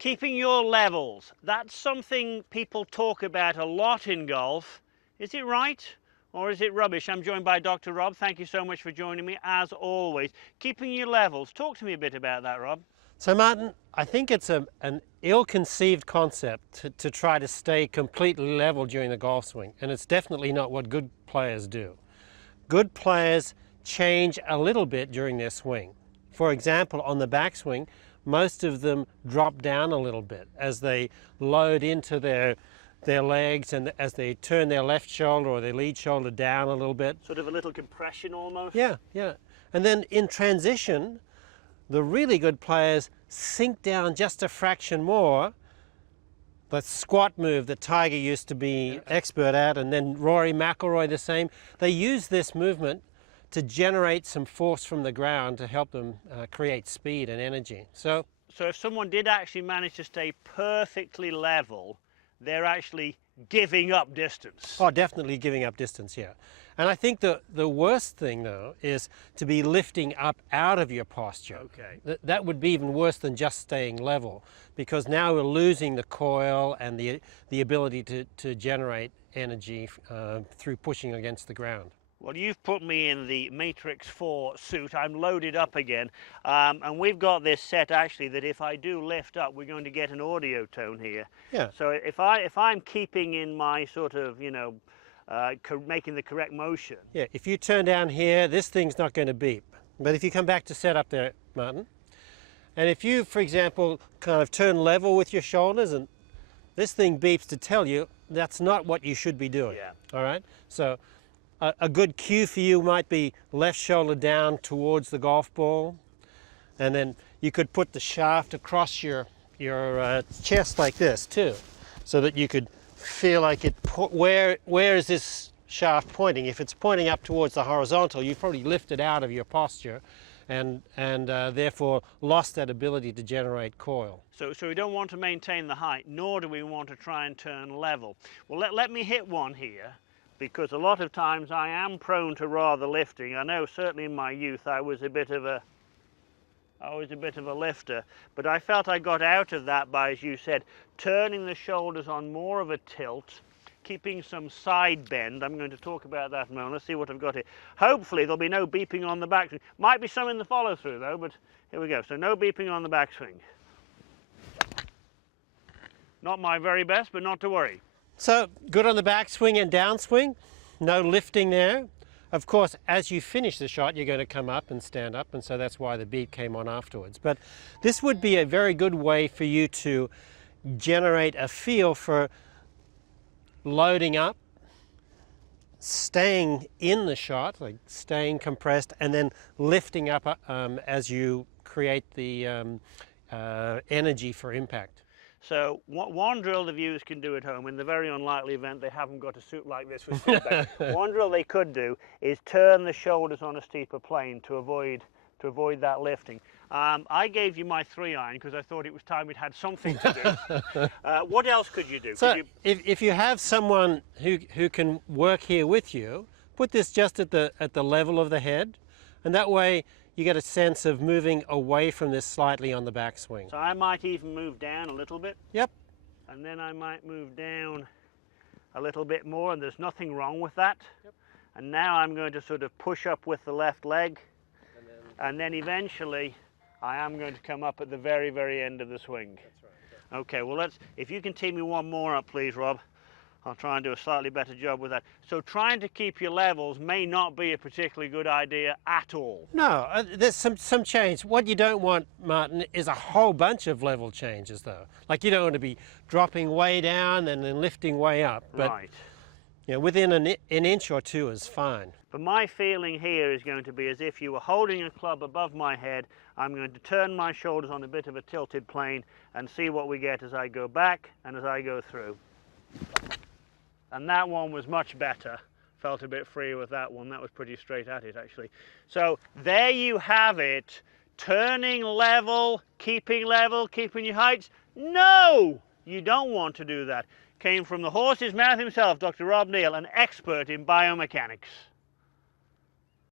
Keeping your levels, that's something people talk about a lot in golf. Is it right or is it rubbish? I'm joined by Dr. Rob. Thank you so much for joining me, as always. Keeping your levels, talk to me a bit about that, Rob. So Martin, I think it's an ill-conceived concept to try to stay completely level during the golf swing, and it's definitely not what good players do. Good players change a little bit during their swing. For example, on the backswing, most of them drop down a little bit as they load into their legs, and as they turn their left shoulder or their lead shoulder down a little bit. Sort of a little compression almost? Yeah. And then in transition, the really good players sink down just a fraction more. The squat move that Tiger used to be expert at, and then Rory McIlroy the same. They use this movement to generate some force from the ground to help them create speed and energy. So if someone did actually manage to stay perfectly level, they're actually giving up distance. Oh, definitely giving up distance, yeah. And I think the worst thing, though, is to be lifting up out of your posture. Okay. That would be even worse than just staying level, because now we're losing the coil and the ability to generate energy through pushing against the ground. Well, you've put me in the Matrix 4 suit. I'm loaded up again. And we've got this set actually that if I do lift up, we're going to get an audio tone here. Yeah. So if I'm keeping in my sort of, you know, making the correct motion. Yeah, if you turn down here, this thing's not going to beep. But if you come back to set up there, Martin, and if you, for example, kind of turn level with your shoulders, and this thing beeps to tell you that's not what you should be doing. Yeah. All right? So a good cue for you might be left shoulder down towards the golf ball, and then you could put the shaft across your chest like this too, so that you could feel like it. Where is this shaft pointing? If it's pointing up towards the horizontal, you've probably lifted out of your posture, and therefore lost that ability to generate coil. So we don't want to maintain the height, nor do we want to try and turn level. Well, let me hit one here, because a lot of times I am prone to rather lifting. I know certainly in my youth I was a bit of a lifter, but I felt I got out of that by, as you said, turning the shoulders on more of a tilt, keeping some side bend. I'm going to talk about that in a moment. Let's see what I've got here. Hopefully there'll be no beeping on the backswing. Might be some in the follow through though, but here we go. So no beeping on the backswing. Not my very best, but not to worry. So good on the backswing and downswing, no lifting there. Of course, as you finish the shot, you're going to come up and stand up, and so that's why the beep came on afterwards. But this would be a very good way for you to generate a feel for loading up, staying in the shot, like staying compressed, and then lifting up as you create the energy for impact. So one drill the viewers can do at home, in the very unlikely event they haven't got a suit like this with feedback. One drill they could do is turn the shoulders on a steeper plane to avoid that lifting. I gave you my 3-iron because I thought it was time we'd had something to do. What else could you do? So if you have someone who can work here with you, put this just at the level of the head, and that way you get a sense of moving away from this slightly on the backswing. So I might even move down a little bit. Yep. And then I might move down a little bit more, and there's nothing wrong with that. Yep. And now I'm going to sort of push up with the left leg, and then eventually I am going to come up at the very, very end of the swing. That's right. Okay, well if you can tee me one more up, please, Rob. I'll try and do a slightly better job with that. So trying to keep your levels may not be a particularly good idea at all. No, there's some change. What you don't want, Martin, is a whole bunch of level changes, though. Like you don't want to be dropping way down and then lifting way up. But, right. You know, within an inch or two is fine. But my feeling here is going to be as if you were holding a club above my head. I'm going to turn my shoulders on a bit of a tilted plane and see what we get as I go back and as I go through. And that one was much better. Felt a bit freer with that one. That was pretty straight at it, actually. So there you have it. Turning level, keeping your heights. No, you don't want to do that. Came from the horse's mouth himself, Dr. Rob Neal, an expert in biomechanics.